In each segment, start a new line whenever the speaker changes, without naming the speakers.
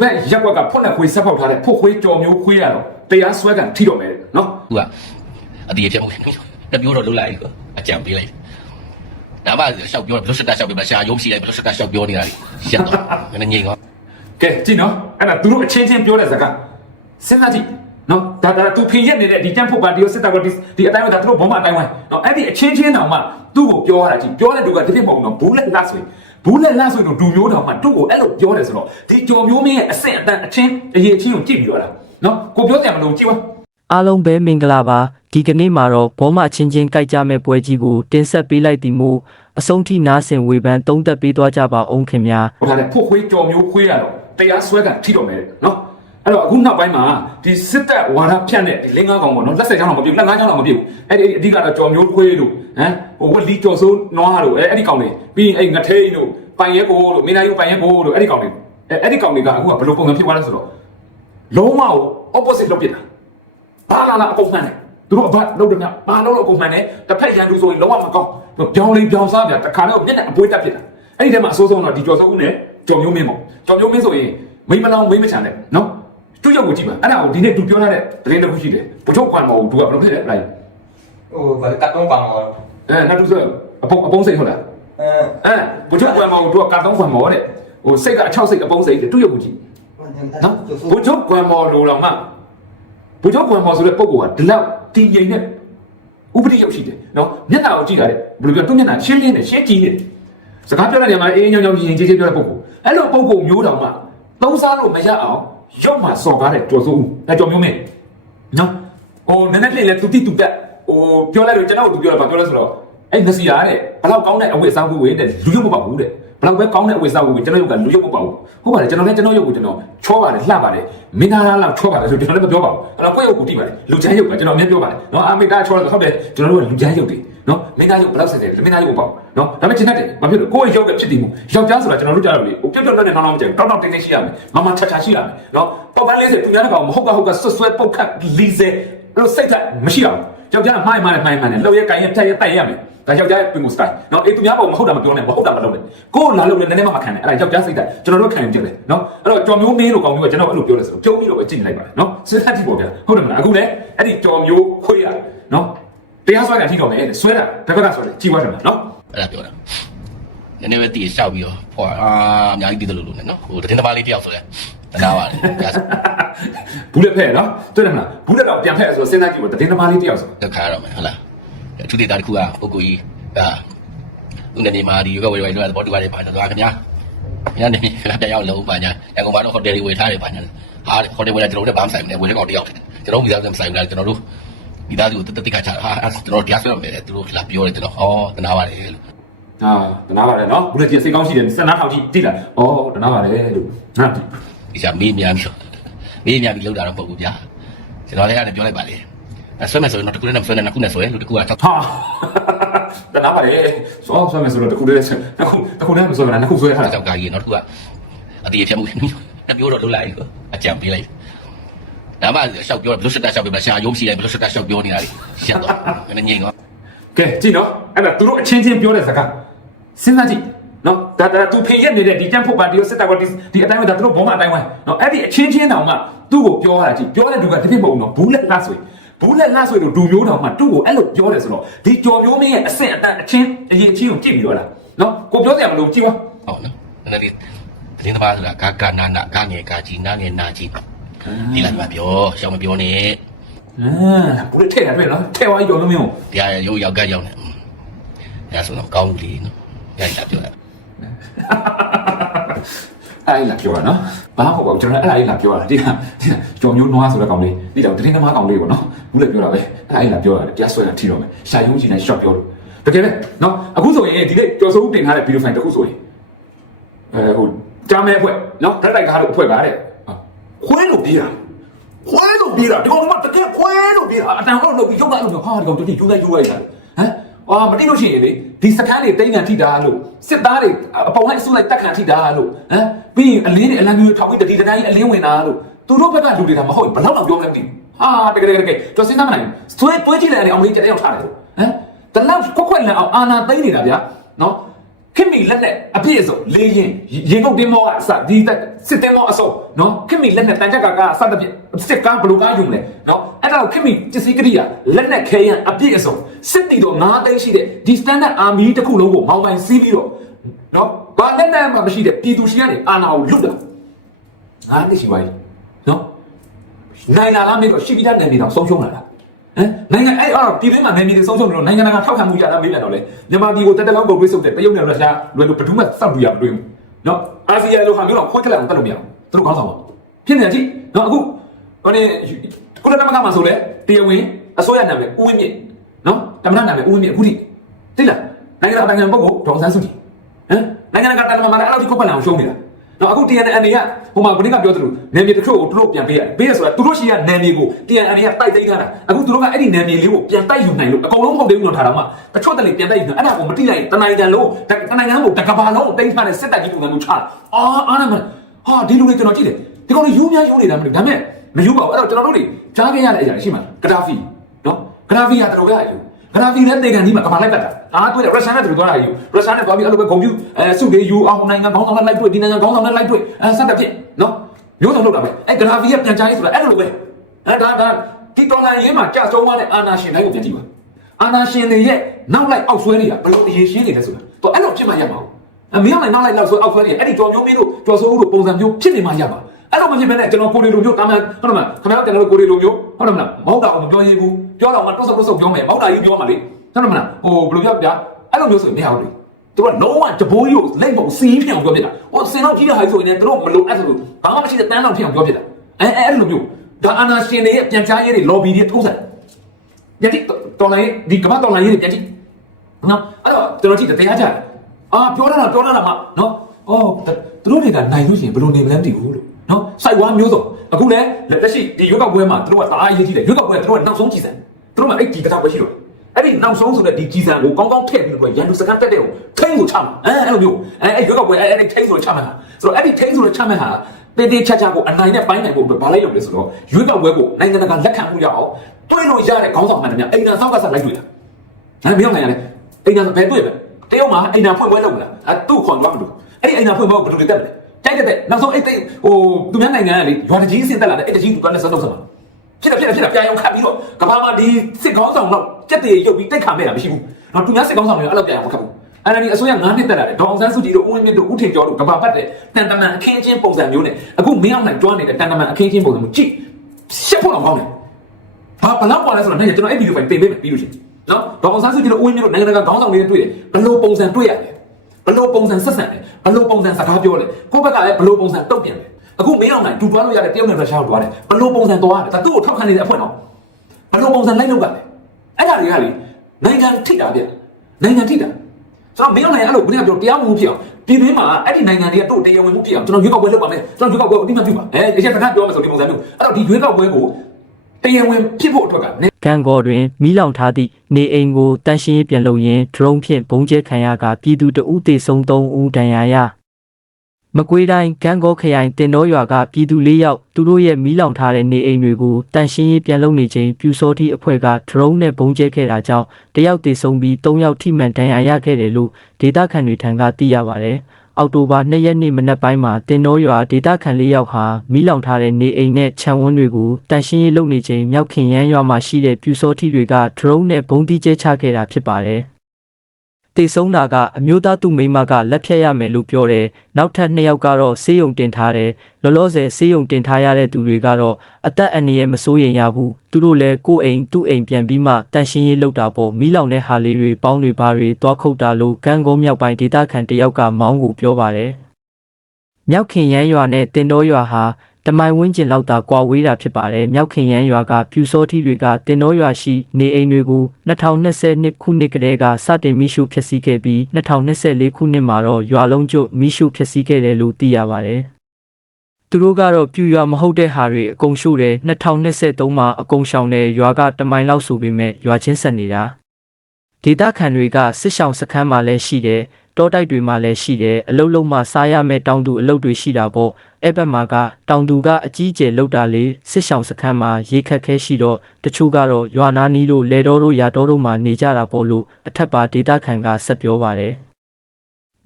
ဘက်ရက်ကွက်ကဖွက်လက်ခွေးဆက်ဖောက်ထားတဲ့ဖွက်ခွေးကြော်မျိုးခွေးရတော့တရားစွဲကန်ထိတော့မယ်နော်
သူကအတီးဖြစ်မှုတမျိုးတော့လွတ်လိုက်ကွာအကြံပေးလိုက်ဒါမှရှောက်ပြောဘယ်လိုစက်တာရှောက်ပြမရှာရုံးရှိလိုက်ဘယ်လိုစက်တာရှောက်ပြောနေတာရှက်တော့ငါငြိမ်ကော
ကဲကြည့်နော်အဲ့ဒါသူတို့အချင်းချင်းပြောတဲ့စကားစဉ်းစားကြည့်နော်ဒါဒါသူဖင်ရက်နေတဲ့ဒီတန်ဖို့ပါတီကိုစစ်တပ်ကဒီဒီအတိုင်းကသူတို့ဘုံမအတိုင်းဝိုင်းနော်အဲ့ဒီအချင်းချင်းတောင်မှသူ့ကိုပြောရတာကြည့်ပြောတဲ့သူကတပြည့်မဟုတ်ဘူးနော်ဘူးလက်လဆိုရင် ဘူးလက်လဆိုရင်တို့ဒူမျိုးတောင်မှသူ့ကိုအဲ့လိုပြောတယ်ဆိုတော့ဒီကြော်မျိုးမင်းရဲ့အဆင့်အတန်းအချင်းအရေးအချင်းကိုကြည့်ပြီးတော့လားနော်ကိုပြောတယ်မလို့ကြည့်ပါ
အားလုံးပဲမင်္ဂလာပါဒီကနေ့မှာတော့ဘောမချင်းချင်းကြိုက်ကြမဲ့ပွဲကြီးကိုတင်ဆက်ပေးလိုက်သည်မို့အဆုံးထိနားဆင်ဝေဖန်သုံးသပ်ပေးသွားကြပါအောင်ခင်ဗျာ
ဟိုထားတဲ့ဖို့ခွေးကြော်မျိုးခွေးရတော့တရားစွဲကန်ထိတော့မယ်နော် အဲ့တော့အခုနောက်ပိုင်းမှာဒီစစ်တပ်ဝါဒဖြန့်တဲ့ဒီလင်းကားကောင်ပေါ့နော်လက်ဆက်ချောင်းတော့မပြည့်ဘူးလက်ငါးချောင်းတော့မပြည့်ဘူးအဲ့ဒီအဓိကတော့ကြော်မျိုးခွေးတို့ဟမ်ဟိုဝက်လီကြော်စိုးနွားတို့အဲ့အဲ့ဒီကောင်တွေပြီးရင်အဲ့ငထိန်တို့ပိုင်ရဲကိုတို့မင်းသားယူပိုင်ရဲကိုတို့အဲ့ဒီကောင်တွေအဲ့အဲ့ဒီကောင်တွေကအခုကဘယ်လိုပုံစံဖြစ်သွားလဲဆိုတော့လုံးဝ opposite လုပ်ပြတာဘာလာလာအကုန်မှန်တယ်သူတို့အဘလုပ်တယ်များဘာလုပ်လို့အကုန်မှန်တယ်တစ်ဖက်ရန်သူဆိုရင်လုံးဝမကောင်းပြောင်းလေးပြောင်းစားပြတခါတော့မျက်နှာအပွေးတက်ဖြစ်တာအဲ့ဒီထဲမှာအဆိုးဆုံးတော့ဒီကြော်စိုးဦးနဲ့ကြော်မျိုးမင်းပေါ့ကြော်မျိုးမင်းဆိုရင်မိမလောင်မိမချန်တဲ့နော် သူ့ရုပ်ကိုကြည့်ပါအဲ့ဒါကိုဒီနေ့သူပြောထားတဲ့သတင်းတစ်ခုရှိတယ်ဘုချုပ်ကွန်မော်ကိုသူကဘယ်လိုဖြစ်လဲလိုက်
ဟိုဗာကတ်တုံးပါမှာ
အဲနောက်သူဆိုအပုံအပုံစိတ်ဟုတ်လား
အဲ
အဲဘုချုပ်ကွန်မော်ကိုသူကကာတုံးကွန်မော်တဲ့ဟိုစိတ်ကအချောက်စိတ်အပုံစိတ်တဲ့သူ့ရုပ်ကိုကြည့်နော်ဘုချုပ်ကွမ်မော်လိုတော့မှဘုချုပ်ကွမ်မော်ဆိုတဲ့ပုံကဒီလောက်တည်ငြိမ်တဲ့ဥပဒေရောက်ရှိတယ်နော်မျက်နှာကိုကြည့်တာတဲ့ဘယ်လိုပြောသူမျက်နှာရှင်းလင်းတယ်ရှင်းကြည့်တယ်စကားပြောတဲ့နေရာမှာအေးအေးညောင်ညောင်ရင်ကြီးကြီးပြောတဲ့ပုံကအဲ့လိုပုံကမျိုးတောင်မှသုံးစားလို့မရအောင် ရုပ်မှစော်ကားတဲ့ကြော်စိုးဦးအဲကြော်မျိုးမင်းနော်ဟိုနည်းနည်းလေးလေသူတိတူတက်ဟိုပြောလိုက်လို့ကျွန်တော်တို့ပြောရပါပြောလဲဆိုတော့အဲ့ငစီရတဲ့ဘလောက်ကောင်းတဲ့အဝတ်အစားဝေးတဲ့လူရုပ်မပေါ့ဘူးတဲ့ဘလောက်ပဲကောင်းတဲ့အဝတ်အစားဝေးကျွန်တော်ရုပ်ကလူရုပ်မပေါ့ဘူးဟုတ်ပါတယ်ကျွန်တော်လည်းကျွန်တော်ရုပ်ကိုကျွန်တော်ချောပါတယ်လှပါတယ်မင်းသားလောက်ချောပါတယ်ဆိုကျွန်တော်လည်းမပြောပါဘူးအဲ့တော့ကိုယ့်ရုပ်ကိုတိပါတယ်လူချမ်းရုပ်ကကျွန်တော်အမြဲပြောပါတယ်နော်အမေသားချောတယ်ဟုတ်တယ်ကျွန်တော်တို့ကလူချမ်းရုပ်တွေ နော်မင်းသားရုပ်ဘလောက်ဆက်တယ်မင်းသားရုပ်ပေါ့နော်ဒါပေမဲ့ချင်တတ်တယ်ဘာဖြစ်လို့ကိုယ့်ရုပ်ကဖြစ်တည်မှုယောက်ျားဆိုတာကျွန်တော်တို့ကြားလို့လေဟိုပြတ်ပြတ်နဲ့နောင်နောင်မကြိုက်တောက်တောက်တင်းတင်းရှိရမယ်မမထထရှိရမယ်နော်ပေါက်ပန်းလေးစသူများတဲ့ကောင်မဟုတ်ကဟုတ်ကဆွဆွဲပုတ်ခတ်လီစေအဲ့လိုစိတ်ကမရှိအောင်ယောက်ျားမိုင်းမိုင်းမိုင်းမိုင်းနဲ့လောက်ရကိုင်ရတက်ရတက်ရမယ်ဒါယောက်ျားပင်ကိုစတိုင်နော်အေးသူများပေါ့မဟုတ်တာမပြောနဲ့မဟုတ်တာမလုပ်နဲ့ကိုယ်လာလို့လည်းနည်းနည်းမှမခံနဲ့အဲ့ဒါယောက်ျားစိတ်ကကျွန်တော်တို့ခံယူကြတယ်နော်အဲ့တော့ကြော်မျိုးမင်းလို့ကောင်းမျိုးကကျွန်တော်အဲ့လိုပြောလဲဆိုတော့ကျုံပြီးတော့ပဲကြည့်နေလိုက်ပါနော်ဆွဲတတ်တိပေါ့ဗျာဟုတ်တယ်မလားအခုလည်းအဲ့ဒီကြော်မျိုးခွေးရနော် တရားစွဲတာထိတော့မယ်ဆွဲတာတစ်ဖက်ကဆွဲတယ်ကြည့်သွားတယ်နော်
အဲ့ဒါပြောတာနည်းနည်းပဲတီးရှောက်ပြီးတော့ဟောအာအများကြီးတီးတယ်လို့လို့နဲ့နော်ဟိုတင်းသမားလေးတယောက်ဆိုလဲတနာပါတယ်ဒါဆို
ဘူးလက်ဖဲ့နော်တွေ့တယ်မလားဘူးလက်တော့ပြန်ဖဲ့ဆိုတော့စဉ်းစားကြည့်ပါတည်င်းသမားလေးတယောက်ဆို
ဒုက္ခရတော့မယ်ဟုတ်လားအထူးဒေတာတစ်ခုကပုဂ္ဂိုလ်ကြီးဒါသူနေနေမှာဒီယောဂဝေဝေတော့ဘောတူပါတယ်ပါတော့ခင်ဗျာညနေခဏတယောက်လုံးပါညာရန်ကုန်မှာတော့ဟိုတယ်တွေဝယ်ထားတယ်ပါညာဟာဟိုတယ်ဝယ်လာကျွန်တော်တို့ဘာမှဆိုင်မလဲဝယ်တဲ့ကောင်တယောက်ကျွန်တော်မိသားစုမဆိုင်ဘူးလားကျွန်တော်တို့ မိသားစုကိုတတိကချဟာကျွန်တော်တရားဆွဲတော့မယ်သူတို့လာပြောတယ်ကျွန်တော်ဟောတနာပါတယ်လို့
ဟာတနာပါတယ်နော်ဘူးလက်ကြီးစိတ်ကောင်းရှိတယ်စက်နာထောင်ကြည့်ကြည့်လားဩတနာပါတယ်လို့ဟာဒီ
ဒီစားမေးများပြီးတော့မေးများပြီးလောက်တာတော့မဟုတ်ဘူးဗျာကျွန်တော်လည်းအဲ့ဒါပြောလိုက်ပါလေအဲဆွဲမယ်ဆိုရင်တော့တစ်ခုနဲ့မဆွဲနဲ့နှစ်ခုနဲ့ဆွဲလူတစ်ခုက6
ဟာတနာပါတယ်စောဆွဲမယ်ဆိုတော့တခုတည်းဆက်တခုတခုတည်းမဆွဲဘူးလားနှစ်ခုဆွဲထားတာ
ကြောက်ကာကြီးနောက်တစ်ခုကအတီးဖြတ်မှုနှစ်မျိုးတော့လွတ်လိုက်ကွာအကြံပေးလိုက် ဒါမှရှောက်ပြောဘယ်လိုစက်တာရှောက်ပြမရှာရုံးရှိလိုက်ဘယ်လိုစက်တာရှောက်ပြောနေတာလေရှက်တော့ငါငြိမ်တော့
ကဲကြည့်နော်အဲ့ဒါသူတို့အချင်းချင်းပြောတဲ့စကားစဉ်းစားကြည့်နော်ဒါဒါသူဖေရက်နေတဲ့ဒီတန်ဖို့ပါတီကိုစစ်တပ်ကဒီဒီအတိုင်းကဒါသူတို့ဘုံမအတိုင်းဝိုင်းနော်အဲ့ဒီအချင်းချင်းတောင်မှသူ့ကိုပြောရတာကြည့်ပြောတဲ့သူကတပြည့်မဟုတ်ဘူးနော်ဘူးလက်လားဆိုရင်ဘူးလက်လားဆိုရင်ဒူမျိုးတောင်မှသူ့ကိုအဲ့လိုပြောတယ်ဆိုတော့ဒီကြော်မျိုးမင်းရဲ့အဆင့်အတန်းအချင်းအရင်ချင်းကိုကြည့်ပြီးတော့လားနော်ကိုပြောစရာမလိုကြည့်ပါ
ဟုတ်နော်နည်းနည်းလေးတင်းသမားဆိုတာကာကာနာနာကာငယ်ကာကြီးနာငယ်နာကြီး ဒီလိုက်မှာပြောရှောက်မပြောနဲ့
အာဘူးလက်ထဲတာတွေ့နော်ထဲဝါကြော်မျိုးမင်းကို
တရားရုပ်ယောက်ကရောက်နေအဲဆိုတော့ကောင်းပြီနော်ရရပြောတာ
အဲ့လာပြောတာနော်ဘာမှမဟုတ်ပါဘူးကျွန်တော်အဲ့လာပြောတာဒီကကြော်မျိုးနွားဆိုတဲ့ကောင်လေးဒီတော့တင်းသမားကောင်လေးပေါ့နော်ဘူးလက်ပြောတာပဲအဲ့လာပြောတာတရားဆွဲတာထီတော့မယ်ရှာယုံကြည်နိုင် short ပြောလို့တကယ်ပဲနော်အခုဆိုရင်ဒီနေ့ကြော်စိုးတင်ထားတဲ့ဗီဒီယိုဖိုင်တစ်ခုဆိုရင်အဲဟိုကြားမဲအဖွဲ့နော်ဓာတ်တိုက်ကားလို့အဖွဲ့ပါတဲ့ ခွဲလို့ပြေးတာခွဲလို့ပြေးတာဒီကောင်ကတကယ်ခွဲလို့ပြေးတာအတန်ဟုတ်လို့ပြီးရုပ်ကအဲ့လိုဟာဒီကောင်တူတူကျိုးလိုက်ကျိုးလိုက်တာဟမ်အာမတိလို့ရှိရင်လေဒီစကန်းတွေတိတ်ငံထိတာလို့စစ်သားတွေအပေါ်လိုက်အစုလိုက်တက်ခံထိတာလို့ဟမ်ပြီးရင်အလင်းတွေအလံမျိုးထောက်ပြီးတတိတတိုင်းအလင်းဝင်တာလို့သူတို့ဘက်ကလူတွေကမဟုတ်ဘူးဘယ်တော့မှပြောမလဲမသိဘူးဟာတကယ်တကယ်တကယ်ကျွန်တော်စဉ်းစားမနိုင်ဘူးသွေးသွေးကြည့်လိုက်တယ်အောင်လေးတယောက်ထားတယ်ဟမ်တလောက်ခွက်ခွက်လန်အောင်အာနာသိမ့်နေတာဗျာနော် ခင်မီလက်နဲ့အပြည့်အစုံလေးရင်ရင်ငုတ်တင်းမောကအစဒီတက်စစ်တင်းမောအစုံနော်ခင်မီလက်နဲ့တန်ချက်ကကားအစတစ်ပြည့်စစ်ကားဘလူကားယူမလဲနော်အဲ့ဒါကိုခင်မီပစ္စည်းကရိယာလက်နဲ့ခဲရန်အပြည့်အစုံစစ်တီတော့9သိန်းရှိတဲ့ဒီ standard army တစ်ခုလုံးကိုမောင်းပိုင်စီးပြီးတော့နော်ဘာလက်နဲ့မှမရှိတဲ့ပြည်သူရှိကနေအာဏာကိုလွတ်တာငါသိရှိပါရဲ့နော်နိုင်လာလားမင်းတို့ရှိပြီးသားနယ်မြေတော့ဆုံးရှုံးလာတာ ဟမ်နိုင်ငံအဲ့အော်ပြည်တွင်းမှာနယ်မြေတွေဆုံးရှုံးနေလို့နိုင်ငံတကာထောက်ခံမှုရတာမေးပြန်တော့လေမြန်မာပြည်ကိုတက်တက်လောက်ပုံပေးစုပ်တယ်တရုတ်နဲ့ရုရှားလွယ်လို့ဘယ်သူမှစောင့်ကြည့်ရမတွေ့ဘူးနော်အာဆီယံလိုဟာမျိုးတော့ခွဲခက်လိုက်အောင်တက်လို့မရဘူးသူတို့ကောင်းဆောင်ပါဖြစ်နေကြည့်နော်အခုဟိုနေကုလသမဂ္ဂမှာဆိုလေတရားဝင်အစိုးရနာမည်ဦးဝင်းမြင့်နော်တမန်နာမည်ဦးဝင်းမြင့်အခုထိသိလားနိုင်ငံတကာနိုင်ငံပုဂ္ဂိုလ်ဒေါ်ဆန်းစုကြည်ဟမ်နိုင်ငံတကာတန်တမာမှာလည်းအဲ့လိုကြီးခွက်ပတ်လာအောင်ရှုံးနေတာ နော်အခု TNN ကဟိုမှာဘယ်နည်းကပြောသလိုနယ်မြေတစ်ချို့ကိုသူတို့ပြန်ပေးရတယ်ပေးရဆိုတာသူတို့ရှိရနယ်မြေကို TNN ကတိုက်သိမ်းထားတာအခုသူတို့ကအဲ့ဒီနယ်မြေလေးကိုပြန်တိုက်ယူနိုင်လို့အကုန်လုံးမဟုတ်သေးဘူးနော်ထားတော့မှတချို့တလေပြန်တိုက်ယူနိုင်အဲ့ဒါကိုမတိလိုက်ရင်တနိုင်ငံလုံးတနိုင်ငံလုံးတကဘာလုံးတိမ်းထားတဲ့စစ်တပ်ကြီးပုံစံမျိုးချတာအာအားနာမဟာဒီလူတွေကျွန်တော်ကြည့်တယ်ဒီကောင်တွေယူများယူနေတာမလို့ဒါပေမဲ့မယူပါဘူးအဲ့တော့ကျွန်တော်တို့တွေကြားခဲ့ရတဲ့အရာရှိမှဂဒါဖီနော်ဂဒါဖီကတော်ရယူ ဂရာဖီနဲ့တေကန်ဒီမှာကမ္ဘာလိုက်ပတ်တာအားတွေ့တယ်ရုရှားနဲ့တူသွားတာယူရုရှားနဲ့သွားပြီးအဲ့လိုပဲဂုံပြူအဲစုလေးယူအောင်နိုင်ငံခေါင်းဆောင်နဲ့လိုက်တွေ့ဒီနိုင်ငံခေါင်းဆောင်နဲ့လိုက်တွေ့အဲစတဲ့ဖြစ်နော်မျိုးစုံလုပ်တာပဲအဲဂရာဖီကပြန်ချရေးဆိုတာအဲ့လိုပဲအဲဒါဒါဒီတော်လိုင်းရေးမှာကြာဆုံးသွားတဲ့အာနာရှင်တိုင်းကိုပြန်ကြည့်ပါအာနာရှင်တွေရဲ့နောက်လိုက်အောက်ဆွဲနေတာဘယ်လိုအရေးရှင်းနေလဲဆိုတာတော့အဲ့လိုဖြစ်မှရမှာအမေကလည်းနောက်လိုက်နောက်ဆွဲအောက်ဆွဲနေအဲ့ဒီကြော်မျိုးမင်းတို့ကြော်စိုးဦးတို့ပုံစံမျိုးဖြစ်နေမှရမှာ အဲ့လိုမဖြစ်ဘဲနဲ့ကျွန်တော်ကိုရီလိုမျိုးတာမန်ဟုတ်တယ်မလားခင်ဗျားတို့ကျွန်တော်တို့ကိုရီလိုမျိုးဟုတ်တယ်မလားမဟုတ်တာကိုမပြောရဘူးပြောတော့မှတွတ်ဆုပ်တွတ်ဆုပ်ပြောမယ်မဟုတ်တာကြီးပြောမှလေဟုတ်တယ်မလားဟိုဘယ်လိုပြောပြအဲ့လိုမျိုးဆိုရင်မရဘူးလေသူကလုံးဝတဘိုးကြီးကိုလက်မစီးဖြစ်အောင်ပြောပြတာဟိုစင်တော့ကြီးတဲ့ဟာဆိုရင်သူတို့မလိုအပ်သလိုဘာမှမရှိတဲ့တန်းတော့ဖြစ်အောင်ပြောပြတာအဲအဲအဲ့လိုမျိုးဒါအာနာရှင်တွေရဲ့ပြန်ကြားရေးတွေ lobby တွေထိုးစံပြန်ကြည့်တော်လိုင်းဒီကမ္ဘာတော်လိုင်းရေးတွေပြန်ကြည့်နော်အဲ့တော့ကျွန်တော်ကြည့်တရားကြတယ်အာပြောတာတော့ပြောတာမှနော်အော်သူတို့တွေကနိုင်လို့ရှိရင်ဘယ်လိုနေမလဲမသိဘူးလို့ နော်စိုက်ဝါမျိုးစုံအခုလည်းလက်ရှိဒီရွက်ောက်ပွဲမှာသူတို့ကတအားရေးကြည့်တယ်ရွက်ောက်ပွဲကသူတို့ကနောက်ဆုံးကြည့်စံသူတို့ကအဲ့ဒီကတာပဲရှိတော့အဲ့ဒီနောက်ဆုံးဆိုတဲ့ဒီကြည်စံကိုကောင်းကောင်းထည့်ပြီးတော့ရန်သူစကန်တက်တဲ့ကိုထိန်းကိုချမှာအဲအဲ့လိုမျိုးအဲအဲ့ရွက်ောက်ပွဲအဲ့အဲ့ထိန်းဆိုချမှာဆိုတော့အဲ့ဒီထိန်းဆိုချမှာဟာတေးတေးချာချာကိုအနိုင်နဲ့ပိုင်းနိုင်ဖို့ဘာလိုက်လုပ်လဲဆိုတော့ရွေးကောက်ပွဲကိုနိုင်ငံတကာလက်ခံမှုရအောင်တွေးလို့ရတဲ့ခေါင်းဆောင်မှန်တယ်များအိမ်သာဆောက်ကစားလိုက်တွေ့တာအဲမင်းနိုင်ရလဲအိမ်သာဘယ်တွေ့ပဲတရုတ်မှာအိမ်သာဖွင့်ပွဲလုပ်မလားအဲသူ့ခွန်သွားမလို့အဲ့ဒီအိမ်သာဖွင့်ပွဲကိုဘယ်လိုတက်မလဲ တိုက်တဲ့နောက်ဆုံးအဲ့တိတ်ဟိုသူများနိုင်ငံကလေရွာတကြီးအဆင့်တက်လာတဲ့အဲ့တကြီးသူကလည်းစတော့စမှာဖြစ်တယ်ဖြစ်တယ်ဖြစ်တယ်ပြန်ရောက်ခတ်ပြီးတော့ကဘာမှာဒီစစ်ကောင်းဆောင်တော့ကြက်တည်ရုပ်ပြီးတိုက်ခါမဲ့တာမရှိဘူးတော့သူများစစ်ကောင်းဆောင်တွေအဲ့လိုပြန်ရောက်မခတ်ဘူးအဲ့ဒါဒီအစိုးရ9နှစ်တက်လာတယ်ဒေါအောင်ဆန်းစုကြည်တို့ဦးဝင်းမြင့်တို့ဦးထင်ကျော်တို့ကဘာပတ်တဲ့တန်တမန်အခင်းချင်းပုံစံမျိုးနဲ့အခုမင်းအောင်နိုင်တွားနေတဲ့တန်တမန်အခင်းချင်းပုံစံမျိုးကြည့်ရှက်ဖို့တော့ကောင်းတယ်ဘာဘလောက်ပေါ်လဲဆိုတော့နိုင်ကျွန်တော်အဲ့ဗီဒီယိုဖိုင်တင်ပေးမယ်ပြီးလို့ရှိရင်နော်ဒေါအောင်ဆန်းစုကြည်တို့ဦးဝင်းမြင့်တို့နိုင်ငံတကာခေါင်းဆောင်တွေတွေ့တယ်ဘယ်လိုပုံစံတွေ့ရလဲ ဘယ်လိုပုံစံဆက်ဆံလဲဘယ်လိုပုံစံစကားပြောလဲကိုယ့်ဘက်ကလည်းဘယ်လိုပုံစံတုတ်ပြန်လဲအခုမင်းအောင်နိုင်တူတွားလို့ရတဲ့တယောက်နဲ့ရုရှားကိုတွားတယ်ဘယ်လိုပုံစံတွားလဲဒါသူ့ကိုထောက်ခံနေတဲ့အဖွင့်တော့ဘယ်လိုပုံစံလိုက်လုပ်ကြလဲအဲ့ဒါတွေကလေနိုင်ငံထိတာပြနိုင်ငံထိတာကျွန်တော်မင်းအောင်နိုင်အဲ့လိုဘယ်နည်းပြောတရားမှုဖြစ်အောင်ပြည်တွင်းမှာအဲ့ဒီနိုင်ငံတွေကတို့တရားဝင်မှုဖြစ်အောင်ကျွန်တော်ရွေးကောက်ပွဲလုပ်ပါမယ်ကျွန်တော်ရွေးကောက်ပွဲကိုအတိမတ်ပြုပါအဲအချက်တစ်ခါပြောမယ်ဆိုဒီပုံစံမျိုးအဲ့တော့ဒီရွေးကောက်ပွဲကိုတရားဝင်ဖြစ်ဖို့အတွက်က
ကံကော်တွင်မီးလောင်ထားသည့်နေအိမ်ကိုတန့်ရှင်းရေးပြန်လုပ်ရင်းဒရုန်းဖြင့်ဘုံကျဲခံရကပြည်သူတအုပ်သေဆုံး၃ဦးဒဏ်ရာရမကွေးတိုင်းကံကောခရိုင်တင်တော်ရွာကပြည်သူ၄ယောက်သူတို့ရဲ့မီးလောင်ထားတဲ့နေအိမ်တွေကိုတန့်ရှင်းရေးပြန်လုပ်နေချိန်ပြူစောတိအဖွဲ့ကဒရုန်းနဲ့ဘုံကျဲခဲ့တာကြောင့်တယောက်သေဆုံးပြီး၃ယောက်ထိမှန်ဒဏ်ရာရခဲ့တယ်လို့ဒေသခံတွေထံကသိရပါတယ်။ အောက်တိုဘာ၂ရက်နေ့မနက်ပိုင်းမှာတင်တော်ရွာဒေသခံ၄ယောက်ဟာမီးလောင်ထားတဲ့နေအိမ်နဲ့ခြံဝန်းတွေကိုတန့်ရှင်းရေးလုပ်နေချိန်မြောက်ခင်ရန်ရွာမှာရှိတဲ့ပြူစောတိတွေကဒရုန်းနဲ့ဘုံတိကျဲချခဲ့တာဖြစ်ပါတယ်။ တေဆုံးတာကအမျိုးသားသူမိန်းမကလက်ဖြတ်ရမယ်လို့ပြောတယ်။နောက်ထပ်နှစ်ယောက်ကတော့ဆေးရုံတင်ထားတယ်။လောလောဆယ်ဆေးရုံတင်ထားရတဲ့သူတွေကတော့အသက်အန္တရာယ်မစိုးရိမ်ရဘူး။သူတို့လည်းကိုယ့်အိမ်သူ့အိမ်ပြန်ပြီးမှတန်ရှင်းရေးလုပ်တာပေါ့။မိလောင်တဲ့ဟာလေးတွေပေါင်းတွေဘာတွေသွားခုတ်တာလို့ကန်းကုန်းမြောက်ပိုင်းဒေသခံတယောက်ကမောင်းကိုပြောပါတယ်။မြောက်ခင်ရန်ရွာနဲ့တင်တော်ရွာဟာ တမိုင်ဝင်းကျင်လောက်သာကွာဝေးတာဖြစ်ပါတယ်။မြောက်ခင်ရန်ရွာကပြူစောထီတွေကတင်တော်ရွာရှိနေအိမ်တွေကို2022ခုနှစ်ကတည်းကစတင်မိရှုဖျက်ဆီးခဲ့ပြီး2024ခုနှစ်မှာတော့ရွာလုံးကျွတ်မိရှုဖျက်ဆီးခဲ့တယ်လို့သိရပါတယ်။သူတို့ကတော့ပြူရွာမဟုတ်တဲ့ဟာတွေအကုန်ရှို့တယ်2023မှာအကုန်ရှောင်တယ်ရွာကတမိုင်လောက်ဆိုပေမဲ့ရွာချင်းဆက်နေတာဒေတာခန်တွေကစစ်ဆောင်စခန်းမှာလည်းရှိတယ်တောတိုက်တွေမှာလည်းရှိတယ်အလုတ်လုံးမှာစားရမယ့်တောင်သူအလုတ်တွေရှိတာပေါ့ အဲ့ဘက်မှာကတောင်သူကအကြီးကျယ်လောက်တာလေးစစ်ဆောင်စခန်းမှာရေခက်ခဲရှိတော့တချို့ကတော့ရွာနာနီးတို့လေတော်တို့ရာတော်တို့မှာနေကြတာပေါ့လို့အထက်ပါဒေတာခန်ကဆက်ပြောပါတယ်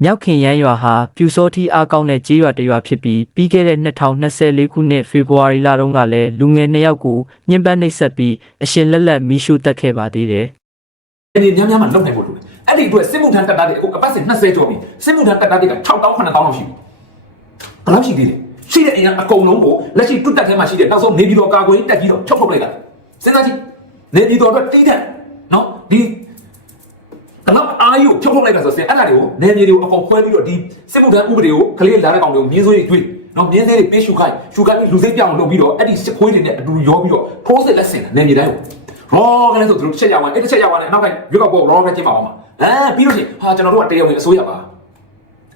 မြောက်ခင်ရန်ရွာဟာပြူစောတိအားကောင်းတဲ့ကြေးရွာတစ်ရွာဖြစ်ပြီးပြီးခဲ့တဲ့2024ခုနှစ်ဖေဖော်ဝါရီလတုန်းကလည်းလူငယ်နှစ်ယောက်ကိုညှဉ်းပန်းနှိပ်စက်ပြီးအရှင်လက်လက်မီးရှို့တက်ခဲ့ပါသေးတယ်
အနေများများမှလုံနိုင်ဖို့လိုတယ်အဲ့ဒီအတွက်စစ်မှုထမ်းတက်တာတွေအခုအပတ်စဉ်20ကျော်ပြီစစ်မှုထမ်းတက်တာတွေက6000 9000လောက်ရှိပြီဘယ်လောက်ရှိသေးလဲ ရှိတဲ့အရင်အကုန်လုံးကိုလက်ရှိတွတ်တက်ထဲမှာရှိတဲ့နောက်ဆုံးနေပြည်တော်ကာကွယ်တက်ပြီးတော့ချုပ်ထုတ်လိုက်တာစဉ်းစားကြည့်နေပြည်တော်အတွက်တိတက်နော်ဒီကလောက်အာယုချုပ်ထုတ်လိုက်တာဆိုရင်အဲ့ဒါတွေကိုနေပြည်တော်အကုန်ခွဲပြီးတော့ဒီစစ်မှုထမ်းဥပဒေကိုကလေးလာတဲ့ကောင်တွေကိုမြင်းစိုးတွေတွေ့နော်မြင်းစေးတွေပေးရှုခိုင်းရှုခိုင်းပြီးလူစိတ်ပြောင်းလုပ်ပြီးတော့အဲ့ဒီစစ်ခွေးတွေနဲ့အတူရောပြီးတော့ process လက်ဆင်တာနေပြည်တိုင်းကိုရောကလည်းဆိုသူတို့တစ်ချက်ရအောင်အဲ့တစ်ချက်ရအောင်လည်းနောက်ကရွက်ကောက်ပေါ်ရောကကျင်းပါအောင်ပါအဲပြီးလို့ရှိရင်ဟာကျွန်တော်တို့ကတရားဝင်အစိုးရပါ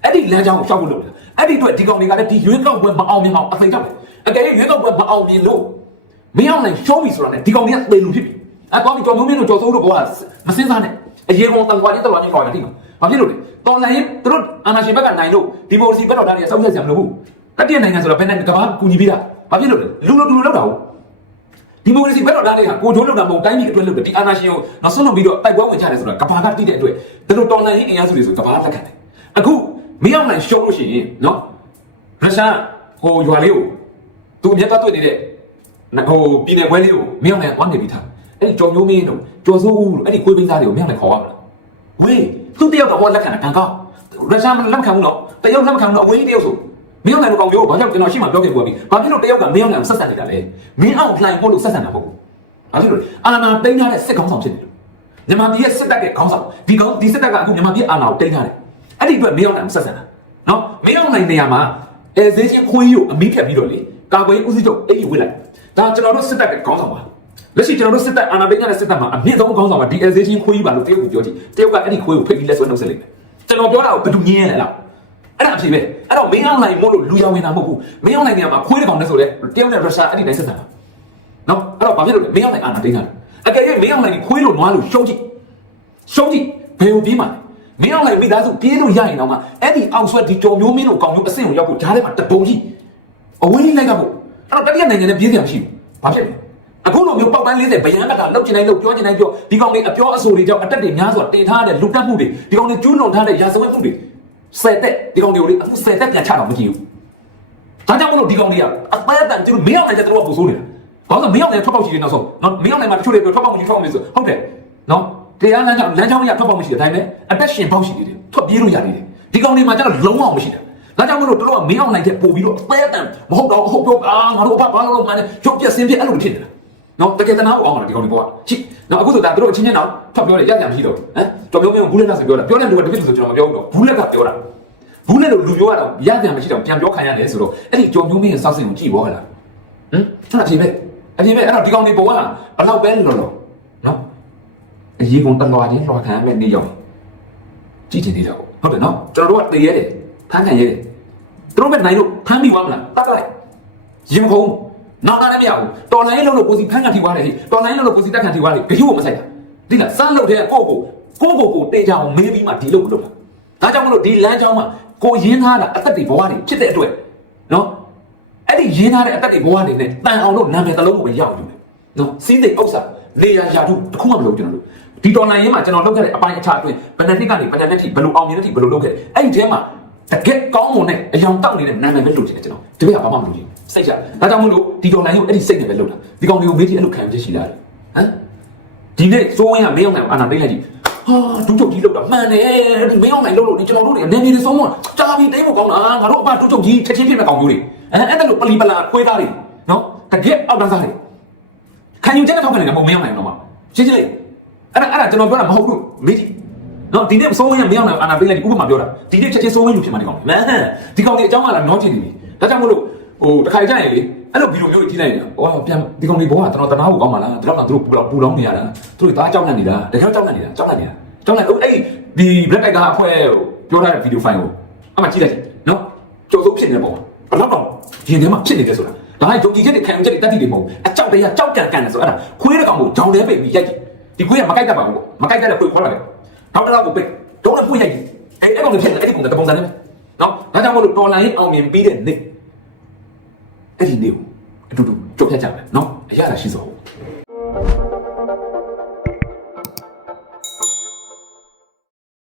အဲ့ဒီလမ်းကြောင်းကိုရှောက်ဖို့လုပ်တယ် အဲ့ဒီအတွက်ဒီကောင်တွေကလည်းဒီရွက်ကောက်ပွဲမအောင်မြင်အောင်အသိကြောက်တယ်အကယ်၍ရွက်ကောက်ပွဲမအောင်မြင်လို့မင်းအောင်နိုင်ရှော့ပြီဆိုတာနဲ့ဒီကောင်တွေကသေလူဖြစ်ပြီအဲ့တော့ဒီကြောင်မျိုးမင်းတို့ကြော်စိုးတို့ဘောကမစင်းစားနဲ့အရေးကောင်တန်ခွာချင်းတော်ချင်းခေါ်တယ်တိဘာဖြစ်လို့လဲတော်လိုင်းသူတို့အာဏာရှင်ဘက်ကနိုင်လို့ဒီမိုကရေစီဘက်တော်သားတွေအဆုံးဖြတ်စရာမလိုဘူးတတိယနိုင်ငံဆိုတော့ဘယ်နဲ့ကဘာကူညီပေးတာဘာဖြစ်လို့လဲလူလိုလူလိုလောက်တာဟုတ်ဒီမိုကရေစီဘက်တော်သားတွေကကိုချိုးလောက်တာမဟုတ်တိုင်းပြည်အတွက်လုပ်တယ်ဒီအာဏာရှင်ကိုနောက်ဆုံးလုပ်ပြီးတော့တိုက်ပွဲဝင်ကြတယ်ဆိုတာကဘာကတိတဲ့အတွက်ဒါလိုတော်လှန်ရေးအင်အားစုတွေဆိုကဘာလက်ခံတယ်အခု မင်းအောင်နိုင်ရှုံးလို့ရှိရင်နော်ရုရှားဟိုရွာလေးကိုသူမြတ်တော့တွေ့နေတဲ့ဟိုပြည်နယ်ခွဲလေးကိုမင်းအောင်နိုင်ဝမ်းနေပြီးသားအဲ့ဒီကြော်မျိုးမင်းတို့ကြော်စိုးဦးတို့အဲ့ဒီကိုယ်ပင်းသားတွေကိုမင်းအောင်နိုင်ခေါ်ရမလားဝေးသူတယောက်တော့လက်ခံတာတန်ကောက်ရုရှားမလက်ခံဘူးနော်တယောက်လက်မခံဘူးနော်အဝေးတယောက်ဆိုမင်းအောင်နိုင်ကောင်မျိုးဘာကြောင့်ကျွန်တော်ရှိမှပြောခဲ့ပွားပြီဘာဖြစ်လို့တယောက်ကမင်းအောင်နိုင်ဆက်ဆက်နေတာလဲမင်းအောင်လှိုင်ဖို့လို့ဆက်ဆက်တာမဟုတ်ဘူးဘာဖြစ်လို့လဲအာနာတိန်းထားတဲ့စစ်ကောင်းဆောင်ဖြစ်နေလို့မြန်မာပြည်ရဲ့စစ်တပ်ရဲ့ခေါင်းဆောင်ဒီကောင်ဒီစစ်တပ်ကအခုမြန်မာပြည်အာနာကိုတိန်းထားတယ် အဲ့ဒီအတွက်မင်းအောင်နိုင်ဆက်ဆက်တာနော်မင်းအောင်နိုင်နေရာမှာအဲဇေးချင်းခွေးရုပ်အမီးဖြတ်ပြီးတော့လေကာကွယ်ဦးစီးချုပ်အဲ့ဒီဝေးလိုက်ဒါကျွန်တော်တို့စစ်တပ်ရဲ့ခေါင်းဆောင်ပါလက်ရှိကျွန်တော်တို့စစ်တပ်အာဏာသိမ်းတဲ့စစ်တပ်မှာအမြင့်ဆုံးခေါင်းဆောင်ကဒီအဲဇေးချင်းခွေးပါလို့တရုတ်ကိုပြောကြည့်တရုတ်ကအဲ့ဒီခွေးကိုဖိတ်ပြီးလက်ဆွဲနှုတ်ဆက်လိုက်တယ်ကျွန်တော်ပြောတာကိုဘယ်သူငင်းရလဲလားအဲ့ဒါအဖြစ်ပဲအဲ့တော့မင်းအောင်နိုင်မို့လို့လူရောင်ဝင်တာမဟုတ်ဘူးမင်းအောင်နိုင်နေရာမှာခွေးတစ်ကောင်နဲ့ဆိုလဲတယောက်နဲ့ရုရှားအဲ့ဒီတိုင်းဆက်ဆံတာနော်အဲ့တော့ဘာဖြစ်လို့လဲမင်းအောင်နိုင်အာဏာသိမ်းတာအကယ်၍မင်းအောင်နိုင်ဒီခွေးလို့နွားလို့ရှုံးကြည့်ရှုံးကြည့်ဘယ်ကိုပြေးမှာလဲ မင်းအောင်နိုင်မိသားစုပြေးလို့ရရင်တော့မှအဲ့ဒီအောင်ဆွဲဒီကြော်မျိုးမင်းတို့ကောင်မျိုးအဆင့်ကိုရောက်ဖို့ဓာတ်ထဲမှာတပုံကြီးအဝေးကြီးလိုက်ကဖို့အဲ့တော့တတိယနိုင်ငံနဲ့ပြေးစရာမရှိဘူးဘာဖြစ်လဲအခုလိုမျိုးပေါက်ပန်း40ဗယံကတာလောက်ချင်တိုင်းလောက်ပြောချင်တိုင်းပြောဒီကောင်လေးအပြောအဆိုတွေကြောင့်အတက်တွေများစွာတင်ထားတဲ့လူတက်မှုတွေဒီကောင်လေးကျူးလွန်ထားတဲ့ရာဇဝတ်မှုတွေဆယ်တက်ဒီကောင်တွေကိုလေအခုဆယ်တက်ပြန်ချတော့မကြည့်ဘူးဒါကြောင့်မလို့ဒီကောင်တွေကအသက်အတန်ကျလို့မင်းအောင်နိုင်တဲ့တို့ကပူဆိုးနေတာဘာလို့မင်းအောင်နိုင်ထွက်ပေါက်ရှိတယ်နောက်ဆုံးနော်မင်းအောင်နိုင်မှာတချို့တွေထွက်ပေါက်မရှိထွက်ပေါက်မရှိဆိုဟုတ်တယ်နော် တရားလမ်းကြောင်းလမ်းကြောင်းရထွက်ပေါက်မရှိတဲ့အတိုင်းပဲအသက်ရှင်ပေါက်ရှိနေတယ်ထွက်ပြေးလို့ရနေတယ်ဒီကောင်တွေမှာကျတော့လုံးဝမရှိတာဒါကြောင့်မလို့တို့ကမင်းအောင်နိုင်တဲ့ပို့ပြီးတော့အသက်အတန်မဟုတ်တော့ဟုတ်ပြောအာငါတို့အဖဘာလို့လို့မှန်းရုပ်ပြက်စင်းပြက်အဲ့လိုဖြစ်နေတာနော်တကယ်တနာအောင်အောင်ဒီကောင်တွေပေါ့ရှိနော်အခုဆိုတာတို့အချင်းချင်းတော့ဖတ်ပြောတယ်ရကြမရှိတော့ဟမ်တော်မျိုးမျိုးဘူးလက်လားဆိုပြောတာပြောတဲ့လူကတပည့်ဆိုကျွန်တော်မပြောဘူးတော့ဘူးလက်ကပြောတာဘူးနဲ့လို့လူမျိုးကတော့ရပြန်မရှိတော့ပြန်ပြောခံရတယ်ဆိုတော့အဲ့ဒီကြော်မျိုးမင်းရဲ့စောက်စင်ကိုကြည့်ဘောခလားဟမ်အဲ့ဒါအပြင်ပဲအပြင်ပဲအဲ့တော့ဒီကောင်တွေပုံကဘလောက်ပဲလော်လော်နော် အရေးကုန်တလွာချင်းလွှာခံရမဲ့နေရောက်ကြည့်ချင်သေးတာဟုတ်တယ်နော်ကျွန်တော်တို့ကတည်ရတယ်ဖမ်းခံရတယ်သူတို့ပဲနိုင်လို့ဖမ်းပြီးသွားမလားတတ်လိုက်ရင်ခုံနောက်တာလည်းမရဘူးတော်လိုင်းလုံးလို့ကိုစီဖမ်းခံထိသွားတယ်ဟိတော်လိုင်းလုံးလို့ကိုစီတက်ခံထိသွားတယ်ဂရုကိုမဆိုင်တာဒီလားစမ်းလို့တဲ့ကိုကိုကိုကိုကိုတေချာအောင်မေးပြီးမှဒီလို့လုပ်တာဒါကြောင့်မလို့ဒီလမ်းကြောင်းမှာကိုရင်းထားတာအသက်တွေဘဝတွေဖြစ်တဲ့အတွက်နော်အဲ့ဒီရင်းထားတဲ့အသက်တွေဘဝတွေနဲ့တန်အောင်လို့နာမည်တစ်လုံးကိုပဲရောက်ယူတယ်နော်စီးစိမ်ဥစ္စာလေယာယာထုတစ်ခုမှမလုပ်ကျွန်တော်တို့ ဒီတော်လိုင်းရင်းမှာကျွန်တော်လုပ်ခဲ့တဲ့အပိုင်းအခြားအတွင်းဘယ်နှစ်နှစ်ကနေဘယ်နှစ်နှစ်ထိဘယ်လိုအောင်မြင်တဲ့ထိဘယ်လိုလုပ်ခဲ့အဲ့ဒီထဲမှာတကက်ကောင်းမွန်တဲ့အယောင်တောက်နေတဲ့နာမည်ပဲလုပ်ချင်တယ်ကျွန်တော်ဒီဘက်ကဘာမှမလုပ်ချင်ဘူးစိတ်ချဒါကြောင့်မလို့ဒီတော်လိုင်းကိုအဲ့ဒီစိတ်နဲ့ပဲလုပ်တာဒီကောင်တွေကိုမေးကြည့်အဲ့လိုခံရရှိလာတယ်ဟမ်ဒီနေ့စိုးဝင်းကမင်းအောင်နိုင်ကိုအာနာသိမ့်လိုက်ကြည့်ဟာဒုချုပ်ကြီးလောက်တာမှန်တယ်ဒီမင်းအောင်နိုင်လောက်လို့ဒီကျွန်တော်တို့တွေအနေနဲ့နေဆုံးမတာဗီတိတ်မကောင်းတာငါတို့အပဒုချုပ်ကြီးချက်ချင်းဖြစ်မဲ့ကောင်မျိုးတွေအဲအဲ့ဒါလို့ပလီပလာခွေးသားတွေနော်တကက်အောက်တန်းသားတွေခံယူချက်နဲ့ထောက်ခံနေတာမဟုတ်မင်းအောင်နိုင်တော့မှာရှင်းရှင်းလေး အဲ့ဒါအဲ့ဒါကျွန်တော်ပြောတာမဟုတ်ဘူးမေးကြည့်နော်ဒီနေ့စိုးဝင်းကမင်းအောင်နိုင်အာနာသိမ့်လိုက်ဥပမာပြောတာဒီနေ့ချက်ချင်းစိုးဝင်းလူဖြစ်မှာဒီကောင်မှန်ဒီကောင်တွေအကြောင်းကလာနောချင်နေပြီဒါကြောင့်မလို့ဟိုတစ်ခါကြရင်လေအဲ့လိုဗီဒီယိုမျိုးကြီးလိုက်နေတာဟောပြန်ဒီကောင်တွေဘောကကျွန်တော်တနာဖို့ကောင်းပါလားဒီတော့တော့သူတို့ပူလောင်ပူလောင်နေရတာသူတို့သားကြောက်နေနေတာတကယ်ကြောက်နေနေတာကြောက်နေနေတာကြောက်နေအဲ့ဒီ black tiger အဖွဲ့ကိုပြောထားတဲ့ဗီဒီယိုဖိုင်ကိုအမှကြည့်လိုက်နော်ကြောက်စိုးဖြစ်နေပေါ့ဘလောက်တော့ရင်ထဲမှာဖြစ်နေတယ်ဆိုတာဒါကယုံကြည်ချက်တွေခံယူချက်တွေတတ်တည်တွေမဟုတ်အကြောက်တရားကြောက်ကြံကန်တယ်ဆိုအဲ့ဒါခွေးတဲ့ကောင်ကိုဂျောင်းလဲပိတ်ပြီးရိုက်ကြည့် ဒီခွေးကမကိုက်တတ်ပါဘူးမကိုက်တတ်တဲ့ခွေးခေါ်လာတယ်နောက်တစ်လောက်ကိုပိတ်တော့လည်းပွင့်ရိုက်ကြည့်အဲ့အဲ့ကောင်တွေဖြစ်နေအဲ့ဒီကောင်ကတပုံစံနဲ့နော်ဒါကြောင့်မလို့တော်လိုင်းအောင်မြင်ပြီးတဲ့နေ့အဲ့ဒီနေ့ကိုအတူတူကြုံဖြတ်ကြမယ်နော်အရသာရှိစော